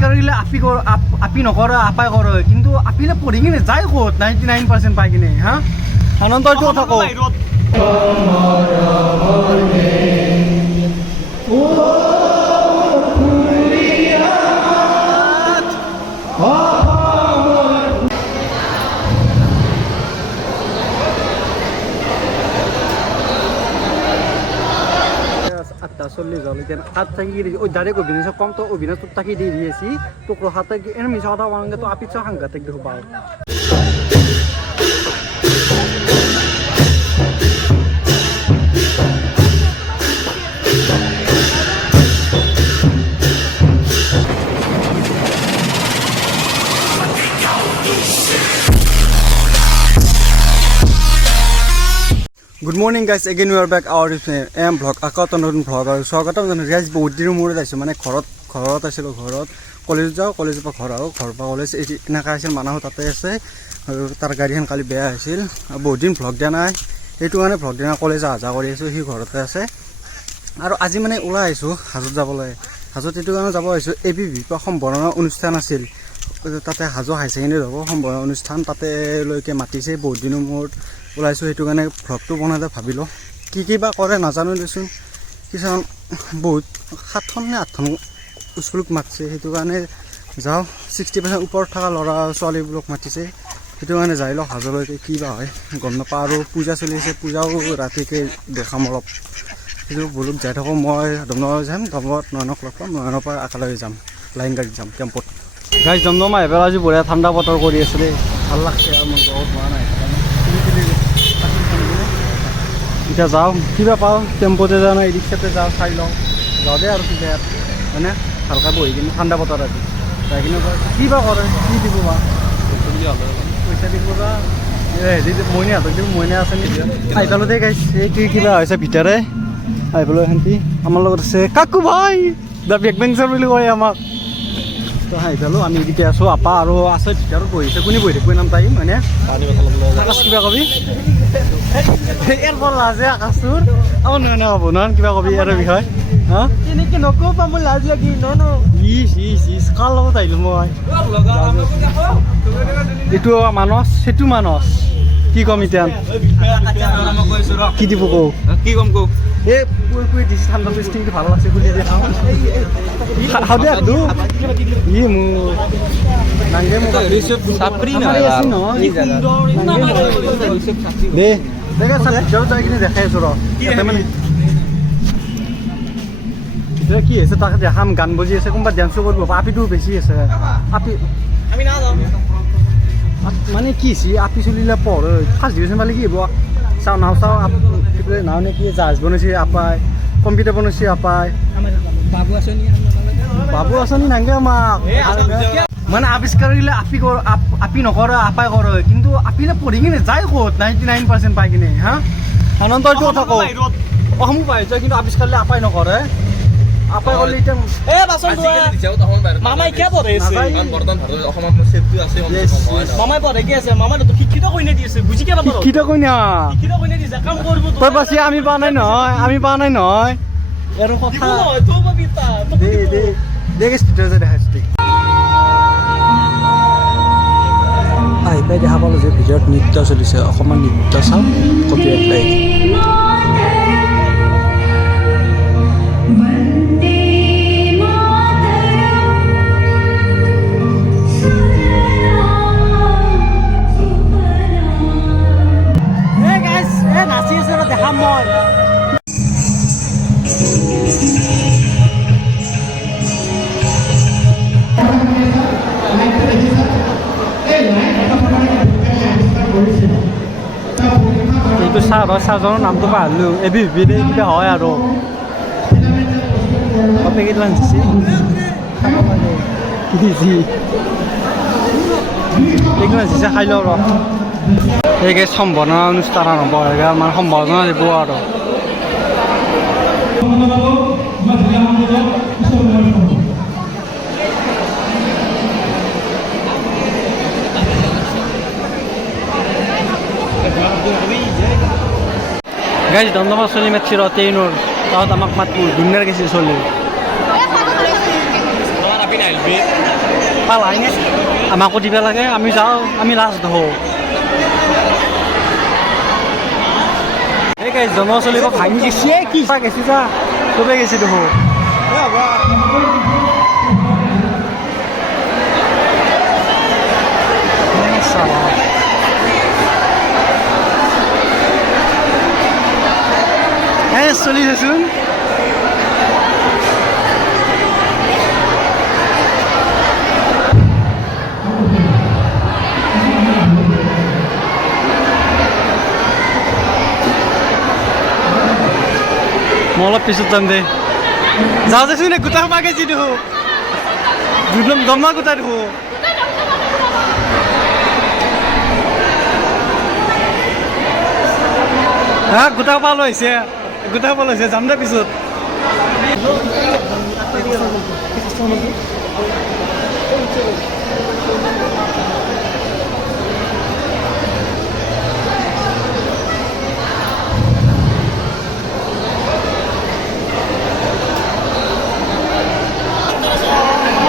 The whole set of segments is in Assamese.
আৱিষ্কাৰ কৰিলে আপি নকৰে আপাই কৰে কিন্তু আপিলে পঢ়ি কিনে যায় ক'ত 99% পাই কিনে হা আনন্দ এইটো কথা কওঁ আটটা 40 হল এতিয়া তাত থাকি ওই ডাইরেক্ট অভিনয় কম তো অভিনয় তো তাকি দিয়ে দিয়েছি তো হাতে এনে মিশা কথা বলাঙ্গে তো আপিছ সাংঘাতিক দেখো পাও Good morning guys, again we are back our AM vlog akata notun vlog aru swagatam janu guys bahut dir mure aise mane ঘৰত আছিলো ঘৰত কলেজ যাও কলেজৰ পৰা ঘৰ আহো ঘৰ পৰা কলেজ এনেকা আছিল মানুহ তাতে আছে আৰু তাৰ গাড়ীখন কালি বেয়া হৈছিল বহুত দিন vlog দিয়া নাই এইটো মানে vlog দিয়া কলেজ আহা কৰি আছো সি ঘৰতে আছে আৰু আজি মানে ওলাই আইছো হাজত যাবলৈ হাজত এইটো কাৰণে যাব আইছো এবিভি পৰা সম্বৰ্ধনা অনুষ্ঠান আছিল তাতে হাজো হাই সেকেন্ডাৰী হ'ব সম্বৰ্ধনা অনুষ্ঠান তাতে লৈকে মাতিছে বহুত দিনৰ মূৰত ওলাইছো সেইটো কাৰণে ভ্লগটো বনাতে ভাবিলো কি বা কৰে নাজানো দেচোন কিছুমান বহুত 7খন নে 8খন স্কুলক মাতিছে সেইটো কাৰণে যাও 60% ওপৰত থকা ল'ৰা ছোৱালীবোৰক মাতিছে সেইটো কাৰণে যাই লও হাজলৈকে কি বা হয় গম নাপাওঁ আৰু পূজা চলি আছে পূজাও ৰাতিকে দেখাম অলপ সেইটো বলক যাই থাকোঁ মই দমদমত যাম দমদমত নয়নক লগ পাম নয়নৰ পৰা আকালৈ যাম লাইন গাড়ীত যাম কেম্পত গাইজ দমদম আহিব আজি বঢ়িয়া ঠাণ্ডা বতৰ কৰি আছে দেই ভাল লাগছে আৰু মই বহুত হোৱা নাই এতিয়া যাওঁ কিবা পাওঁ টেম্পোতে যাওঁ না ৰিক্সাতে যাওঁ চাই লওঁ যাওঁ দে আৰু কিবা হয়নে ভালকৈ বহি কিনে ঠাণ্ডা বতৰ আজি যাই কিনে কিবা কৰে কি দিব বা পইচা দিব বা হেৰি মইনা হাতত দিব মইনা আছে নেকি আহি পালোঁতে গাইছ এই কিবা হৈছে ভিতৰে আহি পালোঁ এহেঁতি আমাৰ লগত আছে কাকু ভাই দ্য বেক বেঞ্চাৰ বুলি কয় আমাক তো আহি পালোঁ আমি এতিয়া আছোঁ আপা আৰু আছে ভিতৰত বহিছে কোনে বহি থাকিব নাম টাইম হয়নে আকাশ কিবা কবি এর বল লাজে আকাশটোৰ আমাৰ নয়নে হ'ব নহয় কিবা কবি ইয়াৰ বিষয়ে হা এনেকৈ নকওঁ পা মোৰ লাজ লাগি ইছ কাৰ লগত আহিলোঁ মই এইটো মানস সেইটো মানস কি ক'ম এতিয়া কি দিব কওঁ কি ক'ম কওঁ এই পুৰি দিছে ঠাণ্ডা টেষ্টিংটো ভাল লাগছে খুলি দিয়ে খাওঁ দে আৰু ই মোৰ নাংগে মোক দে দেখা যাওঁ যাই কিনে দেখাই আছোঁ ৰ কি আছে তাকে দেখাম গান বজি আছে কোনোবা ডেন্সো কৰিব আপিটো বেছি আছে আপি মানে কি হৈছে আপি চলিলে পঢ় ফাৰ্ষ্ট ডিভিজন পালে কি হ'ব চাওঁ নাও চাওঁ নাও নে কি জাহাজ বনাইছে আপাই কম্পিউটাৰ বনাইছে আপাই বাবু আঁচনি নাংগে আমাক মানে আৱিষ্কাৰ কৰিলে আপি নকৰে আপাই কৰে কিন্তু আপিলে পঢ়ি কিনে যায় ক'ত 99% পাই কিনে হা আনন্দ এইটো কথা কওঁ অসমো পাই যায় কিন্তু আৱিষ্কাৰ কৰিলে আপাই নকৰে আপাই কৰিলে এতিয়া মামাই কিয় পঢ়ে মামাই পঢ়ে কি আছে মামাই শিক্ষিত কইনা দি আছে বুজি কিয় নাপাওঁ শিক্ষিত কইনা শিক্ষিত কইনা দিছে কাম কৰিব তই পাছি আমি পোৱা নাই নহয় আৰু কথা দেখাইছোঁ আহি পাই দেখা পালোঁ যে ভিডিঅ'ত নৃত্য চলিছে অকণমান নৃত্য চাওঁ কপিৰাইট লাইক নাচি আছে দেখাম মই এইটো চাহজনৰ নামটো পাহৰিলোঁ এবিভি দে কিবা হয় আৰু পেকেট লাঞ্চিছে পেকেট লাঞ্চিছে খাই লওঁ ৰ এইকে সম্বৰ্ধনা অনুষ্ঠান আৰম্ভ হয় মানে সম্বৰ্ধনা দিব আৰু গাইজ দমদমা চলি মাতছি ৰ ট্ৰেইনৰ তাত আমাক মাতবোৰ ধুনীয়াৰ গেছি চলি পালাই নে আমাকো দিব লাগে আমি যাওঁ আমি লাষ্ট ধৰো এই গাইছ জন্ম চলিব ভাঙি গেছে কি গেছি যা চবে গেছি দেখো চলি আছোন মই অলপ পিছত যাম দে যাওঁ যাচোন গোটা সোপা গেছি দেখো জন্মা গোটা দেখো হা গোটা সোপা লৈছে যাম দে পিছত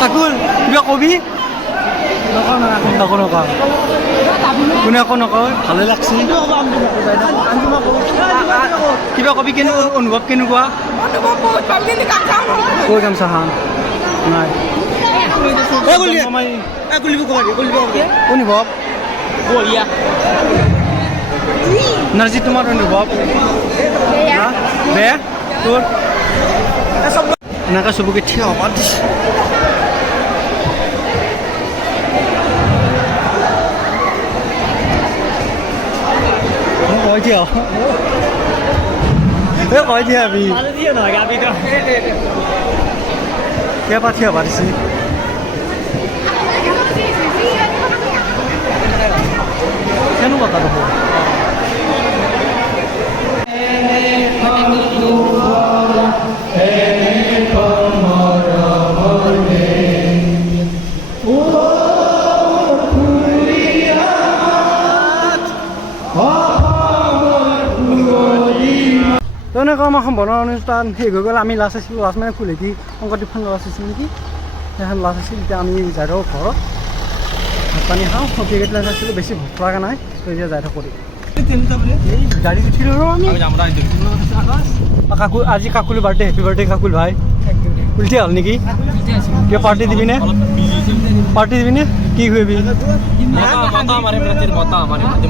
কাকুল কিবা কবি নকওঁ কোনে আকৌ নকয় ভালে লাগছে কিবা কবি অনুভৱ কেনেকুৱা কৈ কাম চাহা নাই অনুভৱ নাৰ্জি তোমাৰ অনুভৱ বেয়া তোৰ এনেকৈ চবকে থিয় হ'ব দিছে hỏi chưa? Thế hỏi chưa vì? Cái bắt chưa bắt gì? Cái nó bắt đầu không? তেনেকৈ আমাৰ সম্পূৰ্ণ অনুষ্ঠান শেষ হৈ গ'ল আমি লাষ্ট আছিলোঁ লাষ্ট মানে ফুলেদি শংকৰদেৱখন লাষ্ট আছিল নেকি সেইখন লাষ্ট আছিল এতিয়া আমি যাই থাকোঁ ঘৰত ভাত পানী খাওঁ ক্ৰিকেট লাইন আছিলোঁ বেছি ভোক লগা নাই তো এতিয়া যাই থাকোঁ এই গাড়ী উঠিলোঁ কাকু আজি কাকুলি বাৰ্থডে হেপী বাৰ্থডে কাকুল ভাই উল্টি হ'ল নেকি কিবা পাৰ্টি দিবিনে কি খুৱাবি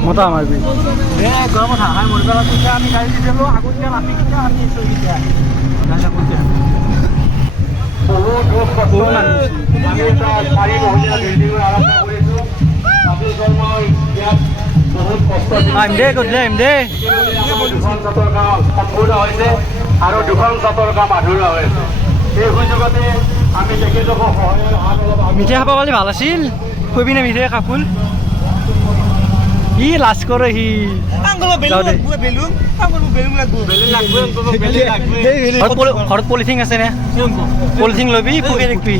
মতা মাৰিবি গৰমত হাঁহাই মৰি পেলাই তেতিয়া আমি গাড়ী দি দিলোঁ আগতীয়া নাপি কেতিয়া আমি এতিয়া আৰু দুখন ছাত্ৰৰ কাম আধৰুৱা হৈছে এই সুযোগতে আমি তেখেতকো সহায়ৰ হাত অলপ মিঠাই খাব পালে ভাল আছিল খুৱাবি নে মিঠাই কাকুল ই লাজ কৰে সি ঘৰত পলিথিন আছে নে পলিথিন ল'বি ফুকে দেখবি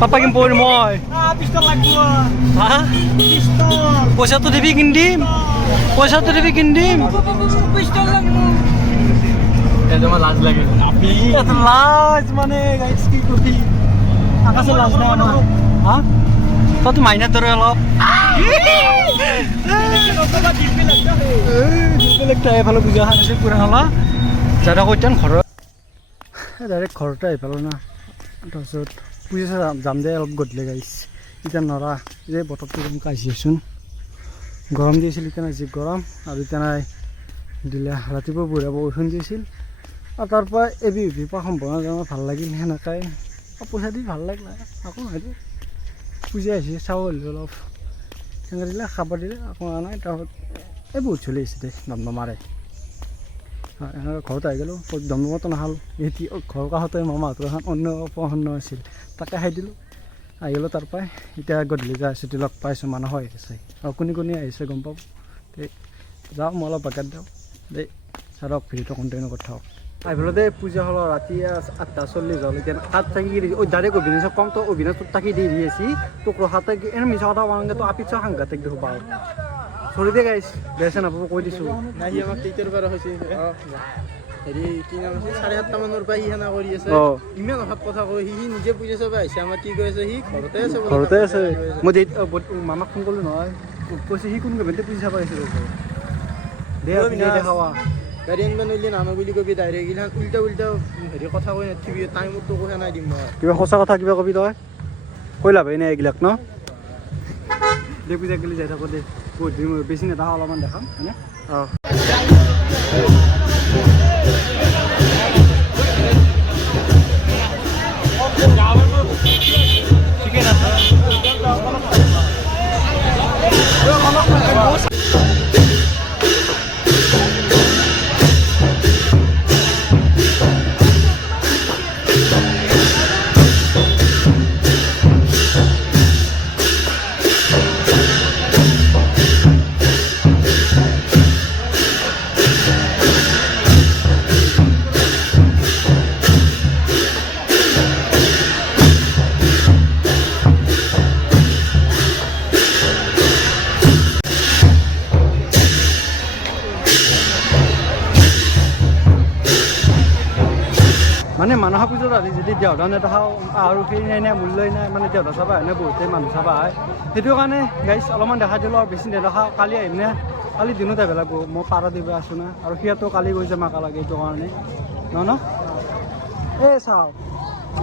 পাপা কিম পঢ়ি মই পইচাটো দিবি কিনিম লাজ লাগে লাজ মানে কি কবি আকাশে লাজ নাই হা তইতো মাইনাৰ দৰে অলপ এইফালে পূজা আছে পুৰা হলা যাদা কৈতান ঘৰত ডাইৰেক্ট ঘৰতে আহি পালোঁ না তাৰপিছত পূজা যাম দে অলপ গধূলি গাইছ এতিয়া নৰা যে বতৰটো কম কাঢ়িছেচোন গৰম দিছিল এতিয়া নাই যি গৰম আৰু এতিয়া নাই দিলে ৰাতিপুৱা বুঢ়া বৰষুণ দিছিল আৰু তাৰপৰা এবি পৰা সম্পূৰ্ণ ভাল লাগিল সেনেকৈ পইচা দি ভাল লাগিল আকৌ হয়তো পূজা আহিছে চাব হ'লে অলপ সেনেকৈ দিলে খাব দিলে আকৌ নাই তাৰপিছত এই বহুত চলি আহিছে দে দমদমাৰে এনেকৈ ঘৰত আহি গ'লোঁ দমদমাতো নাখালোঁ এতিয়া ঘৰৰ কাষতে মামাহঁতৰ এখন অন্য প্ৰসন্ন আছিল তাকে খাই দিলোঁ আহি গ'লোঁ তাৰপৰাই এতিয়া গধূলি যাই ছুটি লগ পাইছোঁ মানুহ হৈ আছে আৰু কোনে আহিছে গম পাব যাওঁ মই অলপ বাগাত দিওঁ দেই চাৰক ভিডিঅ'টো কণ্টিনিউ কৰি থাকক আহিবলৈ দে পূজা হল ৰাতি 8:40 হ'ল এতিয়া তাত থাকি ডাইৰেক্ট অভিনয় কমতো অভিনয় তোক তাকি দি আছি তোক ৰখাতে এনে মিছা কথা কোৱা তো আপিত সাংঘাতিক দেখো পাওঁ চৰি দে গাইছ বেয়া নাপাব কৈ দিছোঁ হেৰি কি নাম আছে 7:30 মানৰ পৰা সি সেনা কৰি আছে অঁ। ইমান অভাৱ কথা কয় সি নিজে পূজা চাব আহিছে আমাৰ কি কৈ আছে সি ঘৰতে আছে বোলে, ঘৰতে তাক আছে পূজা কৰি মই মামাক ফোন কৰিলোঁ নহয় কৈছে সি কোন গভমেণ্টে পুজি চাব আহিছিল দে অ' দে বিনাশ। খাৱা গাড়ী আনিব নোৱাৰিলে নানো বুলি কবি ডাইৰেক্ট এইগিলাখান উল্টা হেৰি কথা কৈ নাথাকিবি টাইমতো কৈ নাই দিম মই কিবা সঁচা কথা কিবা কবি তই কৈ লাভেই নাই এইবিলাক ন দে পূজা গেলি যাই থাকোঁ দে বহুত দিন বেছি নেদেখা অলপমান দেখাম হয়নে অঁ মানে মানসা পূজাত আহি যদি দেওধা নেদেখাওঁ আৰু সেই নাই মূল্যই নাই মানে দেওধা চাবা আহে বহুতে মানুহ চাবা আহে সেইটো কাৰণে গাইছ অলপমান দেখাই দিলোঁ আৰু বেছি নেদেখাওঁ কালি আহিম নে কালি দিনত আহিব লাগিব মই পাৰা দিব আছোঁ না আৰু সিহঁতো কালি গৈছে মাকা লাগে এইটো কাৰণে ন এই চাওক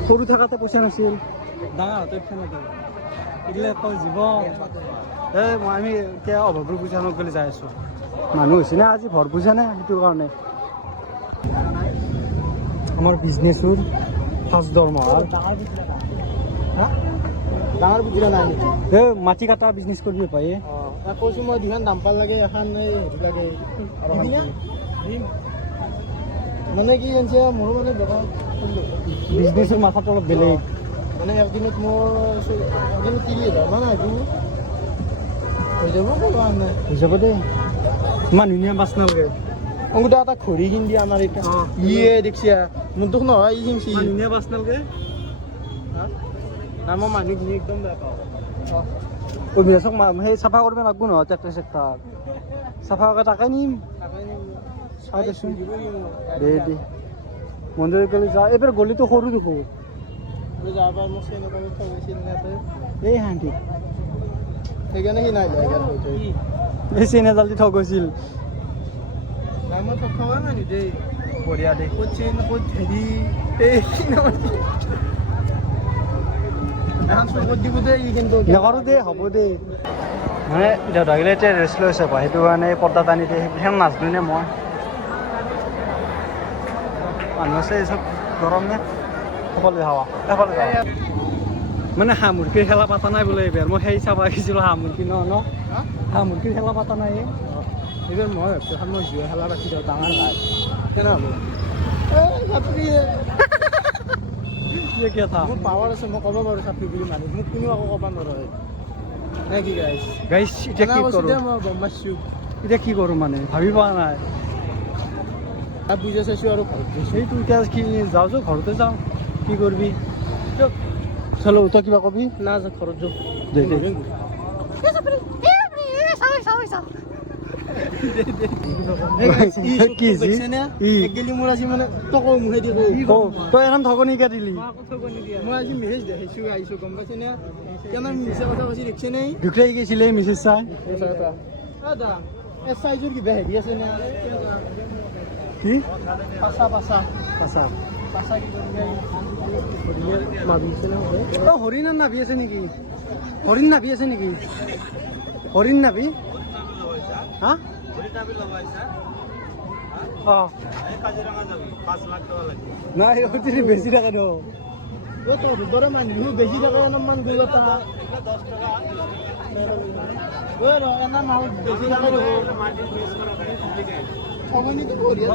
সৰু থকাতে পইচা নাছিল ডাঙৰ হাতত ফেন এইবিলাক কয় জীৱন এই আমি এতিয়া অভাৱৰ পূজা নগ'লে যাই আছোঁ মানুহ হৈছে না আজি ভৰ পূজা নে সেইটো কাৰণে আমাৰ বিজনেছৰ ফাৰ্ষ্ট দৰমহা ডাঙৰ বুজিলা নাই নেকি এই মাটি কটা বিজনেছ কৰিব পাৰি অঁ কৈছোঁ মই দুখন দাম্পাৰ লাগে এখন এই হেৰি লাগে আৰু দিম মানে কি জানিছে মোৰো মানে দোকান বিজনেছৰ মাথাটো অলপ বেলেগ মানে একদিনত মোৰ একদিনত 30,000 মান আহিব হৈ যাব ক'বা নাই হৈ যাব দেই ইমান ধুনীয়া মাছ নালাগে অংকুটা এটা ঘড়ী কিনি দিয়া আমাৰ এতিয়া অঁ। ইয়ে দেখিছা মোৰ দুখ নহয় ই কিনছি ইমান ধুনীয়া মাছ নালাগে নাই মই মানুহ কিনি একদম বেয়া পাওঁ অভিনাশক সেই চাফা কৰিব লাগিব নহয় ট্ৰেক্টৰ চেক্টৰ চাফা কৰি তাকে নিম চাই দেচোন দে দে মন্দিৰত গ'লে যা এইবাৰ গলিটো সৰু দেখোন যাব মোক চিনি পাব থৈ গৈছিল ইয়াতে এই হাঁহি সেইকাৰণে সি নাই লয় হয়তো এই চেন এডাল দি থৈ গৈছিল নাই মই থকা মানুহ দেই বঢ়িয়া দে ক'ত চেন ক'ত হেৰি এই কি নাম আছে এখন চকত দিব দেই ই কিন্তু নকৰোঁ দে হ'ব দে মানে দেউতাকিলে এতিয়া ৰেষ্ট লৈছে বা সেইটো কাৰণে পৰ্দা টানি দিয়ে সেইখন নাজনো নে মই মানুহ আছে এই চব গৰম নে সকলোৱে হাৱা এফালে যাওঁ মানে হাঁহ মুৰ্গীৰ খেলা পাতা নাই বোলে এইবাৰ মই সেই চাব আহিছিলোঁ হাঁহ মুৰ্গী ন হাঁহ মুৰ্গীৰ খেলা পাতা নাই এইবাৰ মই ভাবিছোঁ এখন মই জুৱে খেলা পাতি দিওঁ ডাঙৰ নাই কেনে হ'ব কি কথা মোৰ পাৱাৰ আছে মই ক'ব পাৰোঁ চাপি বুলি মানুহ মোক কোনেও আকৌ ক'ব নোৱাৰে নে কি গাইছ গাইছ এতিয়া কি কৰোঁ মই গম পাইছোঁ এতিয়া কি কৰোঁ মানে ভাবি পোৱা নাই তাত বুজাই চাইছোঁ আৰু ঘৰত গৈছোঁ সেইটো এতিয়া কি যাওঁ ঘৰতে যাওঁ কি কৰিবি চলো তই কিবা কবি না যা ঘৰত যাওঁ দে দে কি গেলি মোৰ আজি মানে টকৌ মুখেদি কওঁ তই এখন ঠগনিকে দিলি মই আজি মেছেজ দেখাইছোঁ আহিছোঁ গম পাইছে নে কেনে মিছা কথা কৈছে দেখিছে নে ঢুকলাই গৈছিলে মিছেছ চাই দা এই চাইজৰ কিবা হেৰি আছে নে কি পাচা পাচা আচ্ছা পাচা কি মাৰিছে নে অ' হৰিণৰ নাভি আছে নেকি হৰিণ নাভি আছে নেকি হৰিণ নাভি হা অঁ নাই সৈতে বেছি থাকে ন তোৰ মানুহ বেছি থাকে অলপমান গ'ল এটা বেছি থাকে ঠগনিটো বঢ়িয়া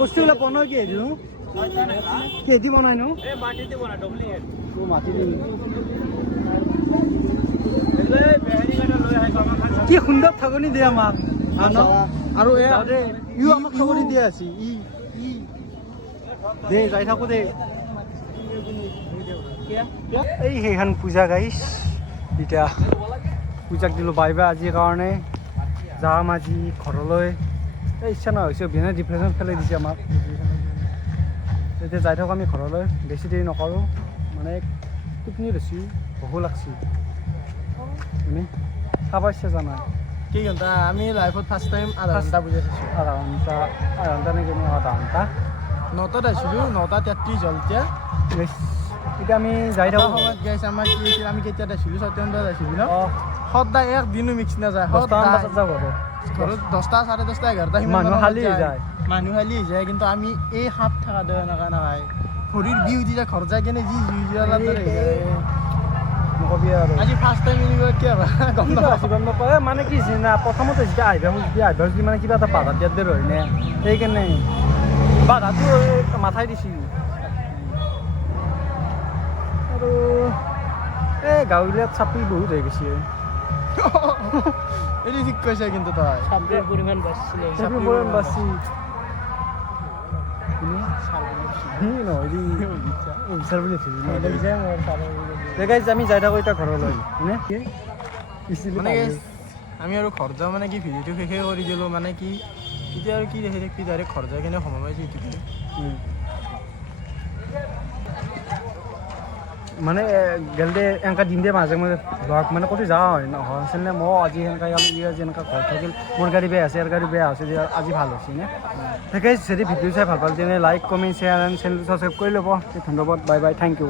বস্তুবিলাক বনাই কিহেদি নো কিহেদি বনাই নো মাটি দি কি সুন্দৰ ঠগনি দিয়ে আমাক আৰু ইও আমাক ঠগনি দিয়ে আছে দে যাই থাকো দে এই সেইখন পূজা গাইছ এতিয়া পূজাক দিলোঁ বাই বাই আজিৰ কাৰণে যাম আজি ঘৰলৈ এই ইচ্ছা নোহোৱা হৈছে অভিযানে ডিপ্ৰেশ্যন পেলাই দিছে আমাক এতিয়া যাই থাকোঁ আমি ঘৰলৈ বেছি দেৰি নকৰোঁ মানে টোপনি বেছি ভোকো লাগছি মানে খাব ইচ্ছা জানা কি ঘণ্টা আমি লাইফত ফাৰ্ষ্ট টাইম আধা ঘণ্টা বুজাই চাইছোঁ আধা ঘণ্টা নে কিনো আধা ঘণ্টা 9টাত আহিছিলোঁ 9:33 হ'ল এতিয়া এতিয়া আমি যাই থাকোঁ সময়ত গাইছে আমাৰ কি হৈছিল আমি কেতিয়াত আহিছিলোঁ 7টাত আহিছিলোঁ ন অঁ সদায় একদিনো মিক্স নাযায় 10টামান বজাত যাওঁ ঘৰত ঘৰত 10টা 10:30 11টা মানুহ খালী হৈ যায় মানুহ খালী হৈ যায় কিন্তু আমি এই সাপ থকা দৰে এনেকুৱা নাখায় ভৰিৰ বিষ উঠি যায় ঘৰ যায় কিনে যি জুই জ্বলাৰ দৰে হৈ যায় নকবি আৰু আজি ফাৰ্ষ্ট টাইম এনেকুৱা কি হ'ব গম নাপাওঁ গম নাপায় মানে কি জানা প্ৰথমতে যেতিয়া আহিবা যদি মানে কিবা এটা বাধা দিয়াৰ দৰে হয় নে সেইকাৰণে বাধাটো মাথাই দিছিল আৰু এই গাঁৱলীয়াত চাপি বহুত হৈ গৈছে এইটো ঠিক কৈছে কিন্তু তই চাপৰ পৰিমাণ বাঢ়িছিলে চাপি পৰিমাণ বাছি আমি যাই থাকোঁ এতিয়া ঘৰলৈ হয়নে মানে আমি আৰু ঘৰ যাওঁ মানে কি ভিডিঅ'টো শেষে কৰি দিলোঁ মানে কি এতিয়া আৰু কি দেখি থাকি ডাইৰেক্ট ঘৰ যাই কিনে সময় পাইছোঁ ইউটিউবত মানে গেলদে এনেকুৱা দিন দিয়ে মাজে মাজে ব্লগ মানে ক'তো যোৱা হয় নহয় আছিল নে মই আজি সেনেকুৱা ই আজি এনেকুৱা ঘৰত থাকিল মোৰ গাড়ী বেয়া আছে ইয়াৰ গাড়ী বেয়া হৈছে যে আজি ভাল হৈছে নে তাকে যদি ভিডিঅ' চাই ভাল পালে তেনে লাইক কমেণ্ট শ্বেয়াৰ এণ্ড চেনেলটো ছাবস্ক্ৰাইব কৰি ল'ব ধন্যবাদ বাই বাই থেংক ইউ